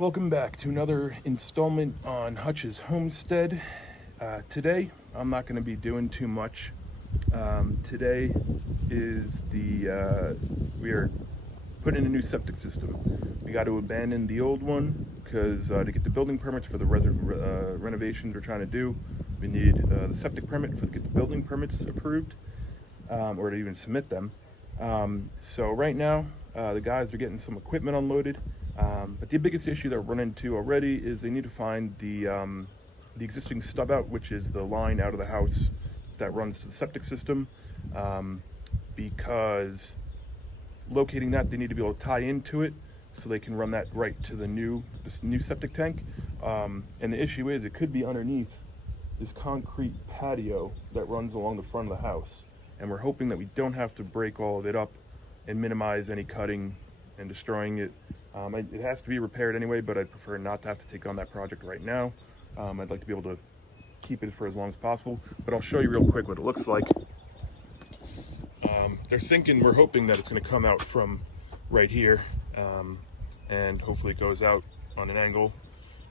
Welcome back to another installment on Hutch's Homestead. Today, I'm not going to be doing too much. Today is we are putting in a new septic system. We got to abandon the old one because to get the building permits for the renovations we're trying to do, we need the septic permit to get the building permits approved, or to even submit them. So right now, the guys are getting some equipment unloaded. But the biggest issue that we're running into already is they need to find the existing stub out, which is the line out of the house that runs to the septic system, because locating that, they need to be able to tie into it so they can run that right to this new septic tank. And the issue is it could be underneath this concrete patio that runs along the front of the house. And we're hoping that we don't have to break all of it up and minimize any cutting and destroying it. It has to be repaired anyway, but I'd prefer not to have to take on that project right now. I'd like to be able to keep it for as long as possible, but I'll show you real quick what it looks like. We're hoping that it's going to come out from right here, and hopefully it goes out on an angle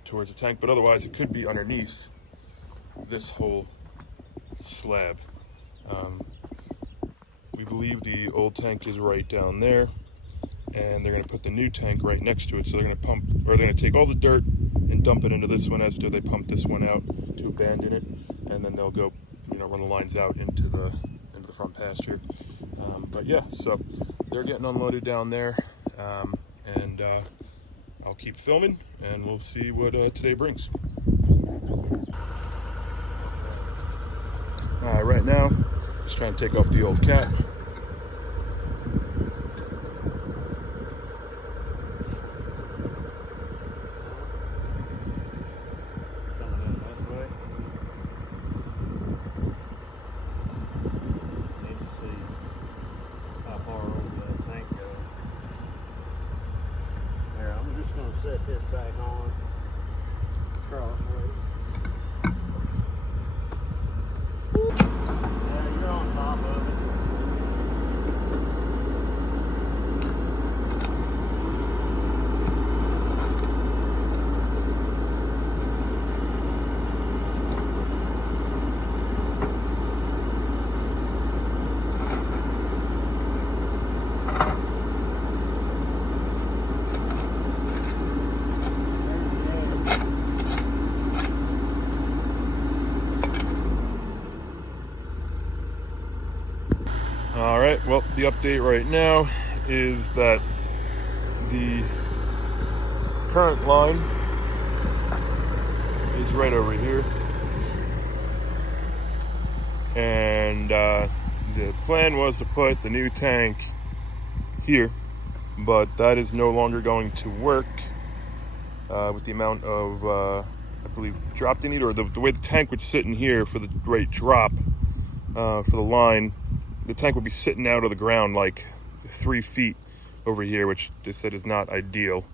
towards the tank, but otherwise it could be underneath this whole slab. We believe the old tank is right down there, and they're going to put the new tank right next to it. So they're going to they're going to take all the dirt and dump it into this one as they pump this one out to abandon it, and then they'll go, run the lines out into the front pasture. But yeah, so they're getting unloaded down there, and I'll keep filming, and we'll see what today brings. Right now, just trying to take off the old cap. Set this back on crossways. Yeah, you're on top of it. All right, well, the update right now is that the current line is right over here. And the plan was to put the new tank here, but that is no longer going to work with the amount of, I believe, drop they need, or the way the tank would sit in here for the right drop for the line. The tank would be sitting out of the ground like 3 feet over here, which they said is not ideal.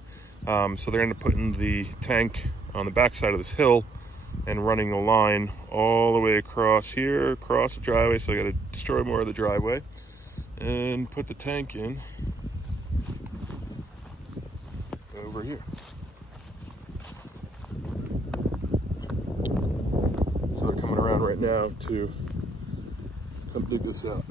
So they're going to put in the tank on the back side of this hill and running the line all the way across here, across the driveway. So I got to destroy more of the driveway and put the tank in over here. So they're coming around right now to come dig this out.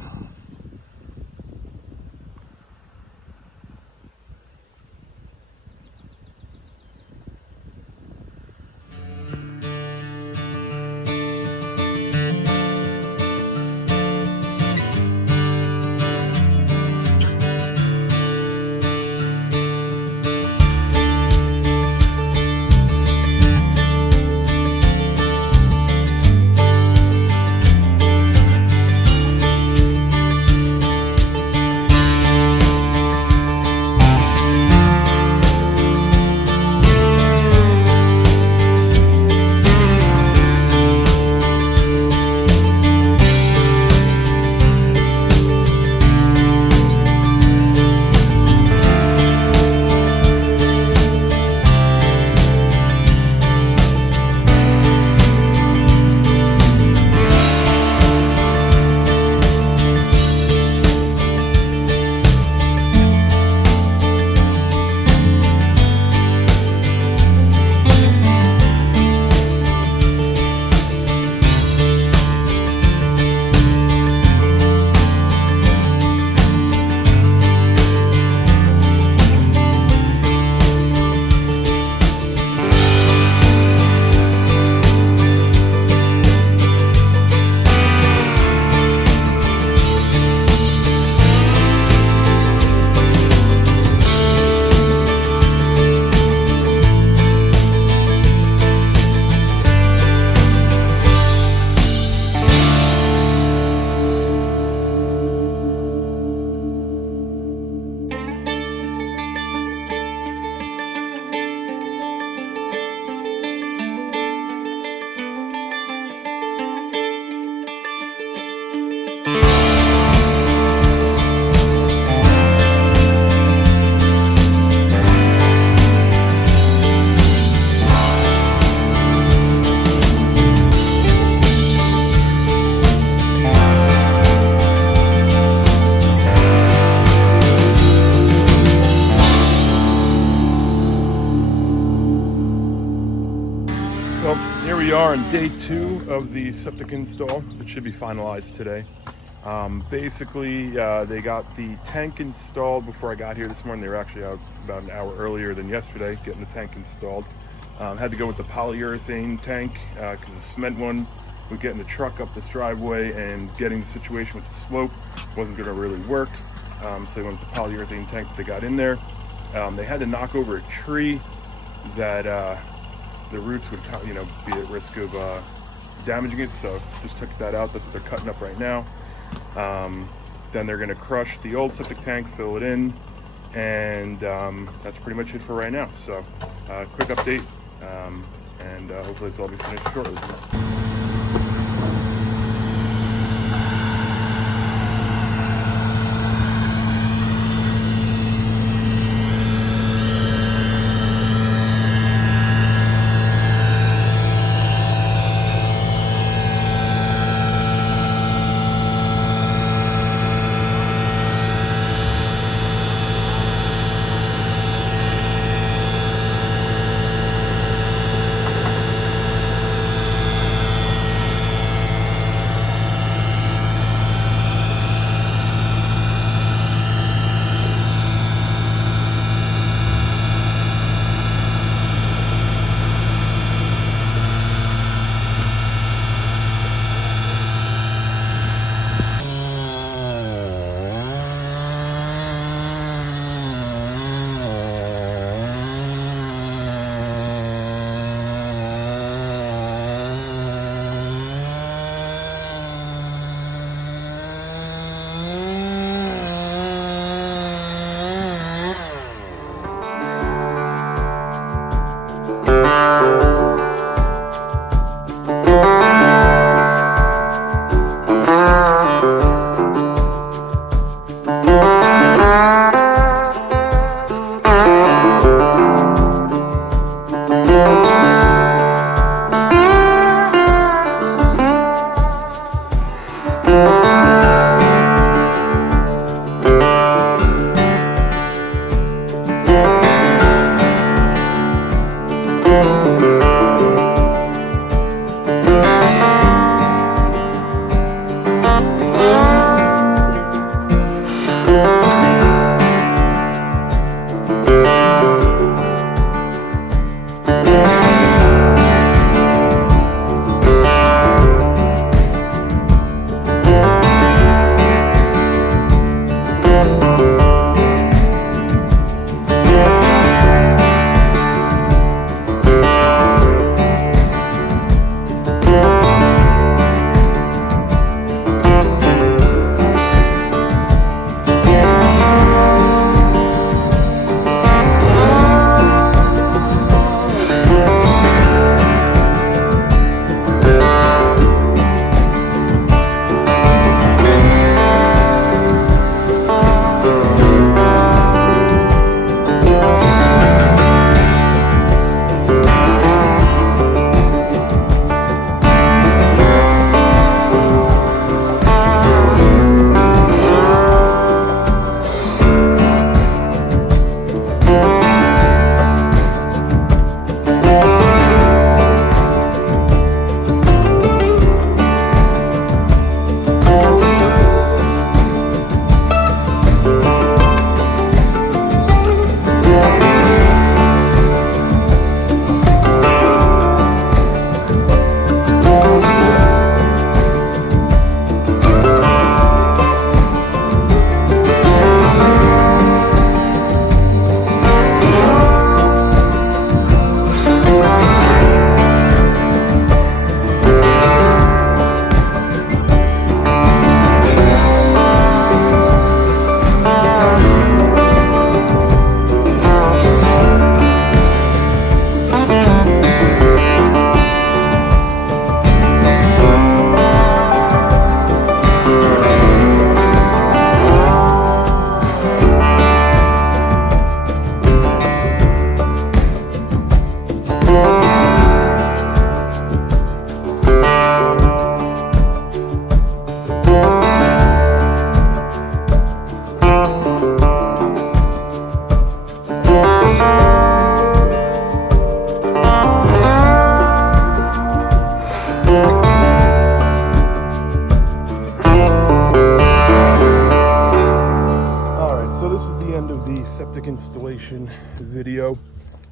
we are on day 2 of the septic install. It should be finalized today. Basically, they got the tank installed before I got here this morning. They were actually out about an hour earlier than yesterday getting the tank installed. Had to go with the polyurethane tank because the cement one with getting the truck up this driveway and getting the situation with the slope wasn't going to really work. So they went with the polyurethane tank that they got in there. They had to knock over a tree that the roots would, be at risk of damaging it. So just took that out. That's what they're cutting up right now. Then they're going to crush the old septic tank, fill it in, and that's pretty much it for right now. So quick update, and hopefully this will all be finished shortly.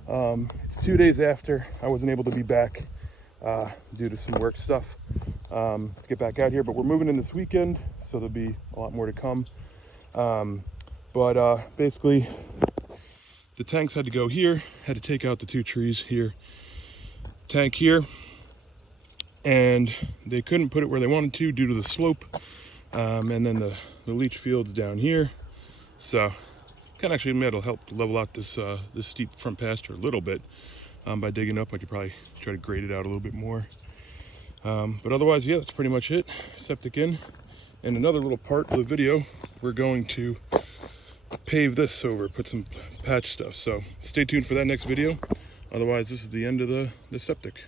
It's 2 days after I wasn't able to be back due to some work stuff to get back out here, but we're moving in this weekend, so there'll be a lot more to come. Basically, the tanks had to go here, had to take out the 2 trees here, tank here, and they couldn't put it where they wanted to due to the slope, and then the leach fields down here. So kind of actually maybe it'll help level out this this steep front pasture a little bit by digging up. I could probably try to grade it out a little bit more, but otherwise, yeah, that's pretty much it. Septic in, and another little part of the video, we're going to pave this over, put some patch stuff, so stay tuned for that next video. Otherwise, this is the end of the septic.